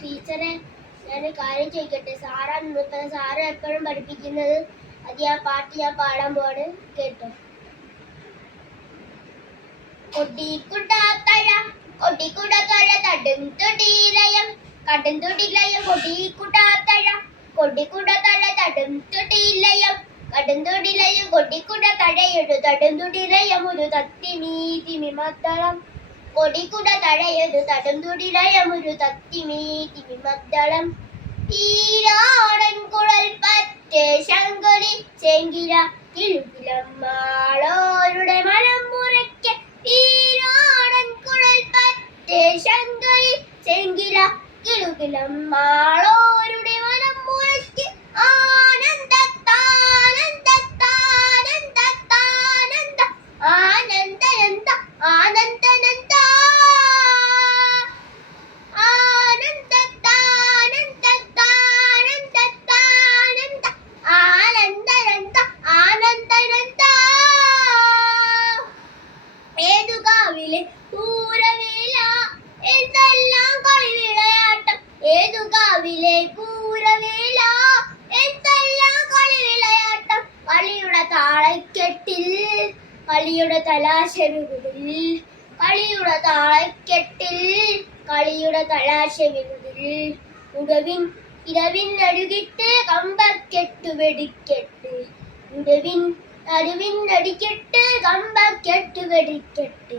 ടീച്ചറെ ഞാൻ കാര്യം ചോദിക്കട്ടെ? സാറ് എപ്പോഴും പഠിപ്പിക്കുന്നത് അത് ആ പാട്ട് ഞാൻ പാടാൻ പോവാണ്, കേട്ടോ. കൊടിക്കുടാത്തഴ കൊടിക്കുടത്തഴ തടും തൊടിയിലയം കടും തൊടിലയം കൊടിക്കുടാത്തഴ കൊടിക്കുടത്തഴ തടും തൊടിയിലയം കടും തൊടിലയം കൊടിക്കുട തഴയൊരു തടും തൊടിലയം ഒരു തത്തിമീതിമി മദ്ദളം കൊടിക്കുട തഴയൊരു തടും തൊടിലയം ഒരു തത്തിമീതിമി മദ്ദളം ഈരാടൻ കുഴൽ പറ്റേ ശങ്കുലി ചെങ്കില കിലുകിലം മാളോരുടെ മനം മുറയ്ക്ക് ഈരാടൻ കുഴൽ പറ്റേ ശങ്കുലി ചെങ്കില കിലുകിലം മാളോരുടെ മനം മുറയ്ക്ക് ആനന്ദത്താനന്ദത്താനന്ദത്താനന്ദ ആനന്ദനന്ദ ആനന്ദനന്ദ പൂരവേല എന്തെല്ലാം കളിവിളയാട്ടം ഏതുകാവിലെ പൂരവേല എന്തെല്ലാം കളിവിളയാട്ടം കളിയുടെ താളക്കെട്ടിൽ കളിയുടെ തലാശവിരുതിൽ കളിയുടെ താളക്കെട്ടിൽ കളിയുടെ തലാശവിരുതിൽ ഉടവിൻ ഇരവിൻ നടുകിട്ട് കമ്പക്കെട്ടു വെടിക്കെട്ട് ഉടവിൻ നടുവിൻ നടിക്കെട്ട് കമ്പക്കെട്ടു വെടിക്കെട്ട്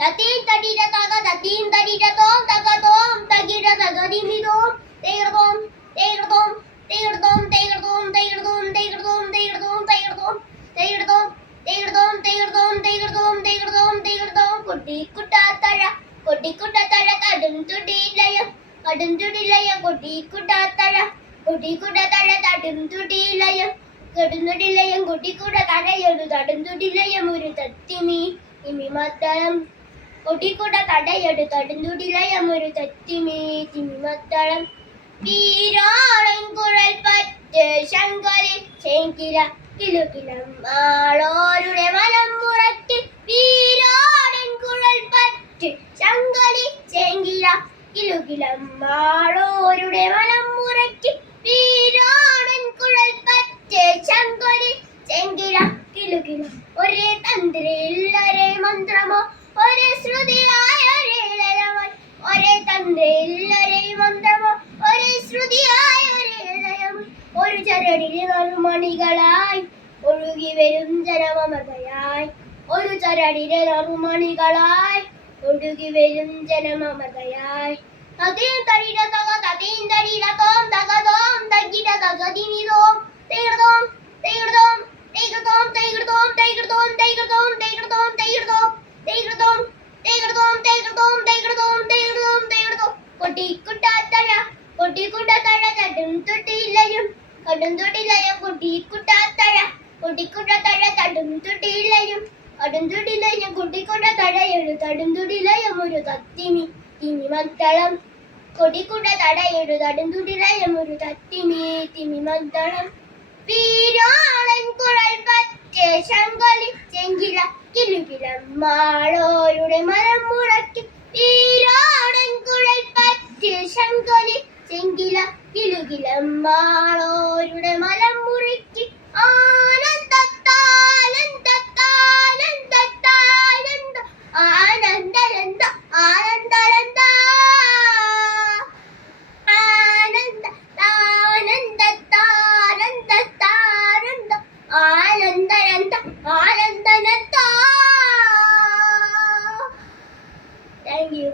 തതീൻ തടിര തക തതീൻ തടിര തോം തക തോം തകിര തകദിമിതോം തേർതോം തേർതോം തേർതോം തേർതോം തേർതോം തേർതോം തേർതോം തേർതോം തേർതോം തേർതോം തേർതോം തേർതോം തേർതോം തേർതോം കൊടിക്കുടാത്തഴ കൊടിക്കുടത്തഴ കടും തൊടിയിലയം കടും തൊടിലയം കൊടിക്കുടാത്തഴ കൊടിക്കുടത്തഴ തടും തൊടിയിലയം കടും തൊടിലയം കൊടിക്കുട തഴയൊരു തടും തൊടിലയം ഒരു തത്തിമി ഇമി മദ്ദളം കൊടിക്കുട തടയൊരു തടുന്തുടിലയം ഒരു തത്തിമേ തിമി മദ്ദളം വീരാളൻ കുഴൽ പറ്റ് ശങ്കരി ചെങ്കില കിലുകിലം ആളോരുടെ മനം മുറയ്ക്ക് വീരാളൻ കുഴൽ പറ്റ് ശങ്കരി ചെങ്കില കിലുകിലം ആളോരുടെ മനം മുറയ്ക്ക് വീരാളൻ കുഴൽ പറ്റ് ശങ്കരി ചെങ്കില കിലുകിലം ഒരേ തന്ത്രിൽ ഒരേ മന്ത്രമോ ഒരേ ശ്രുതിയായ ഒരേ ലയമോ ഒരേ തന്ത്രിൽ ഒരേ മന്ത്രമോ ഒരേ ശ്രുതിയായ ഒരേ ലയമോ ഒരു ചരടിലെ നറുമണികളായി ഒഴുകി വരും ജനമമതയായി ഒരു ചരടിലെ നറുമണികളായി ഒഴുകി വരും ജനമമതയായി തതീം തടിര തക തതീം തടിര തോം തക തോം തകിര തകദിനിതോം തേർതോം തേർതോം തേർതോം തേർതോം തേർതോം തേർതോം തേർതോം തേർതോം തേർതോം തേർതോം തേർതോം തേർതോം തേർതോം തേർതോം കൊടിക്കുടാത്തഴ കൊടിക്കുടത്തഴ തടും തൊടിയിലയും കടും തൊടിലയം കൊടിക്കുടാത്തഴ കൊടിക്കുടത്തഴ തടും തൊടിയിലയും കടും തൊടിലയം കൊടിക്കുടത്തഴയൊരു തടും തൊടിലയം ഒരു തത്തിമി തിമി മദ്ദളം കൊടിക്കുട തടയൊരു തടും തൊടിലയം ഒരു തത്തിമി തിമി മദ്ദളം വീരാളൻ കുഴൽ പറ്റേ ശങ്കുലി ചെങ്കില കിലുകിലം മാളോരുടെ മനം മുറയ്ക്ക് വീരാളൻ കുഴൽ പറ്റേ ശങ്കുലി ചെങ്കില കിലുകിലം മാളോരുടെ മനം മുറയ്ക്ക് ആനന്ദത്താനന്ദത്താനന്ദത്താനന്ദ ആനന്ദനന്ദ ആനന്ദനന്ദ ആനന്ദത്താനന്ദത്താനന്ദത്താനന്ദ ആനന്ദനന്ദ ആനന്ദനന്ദ. Thank you.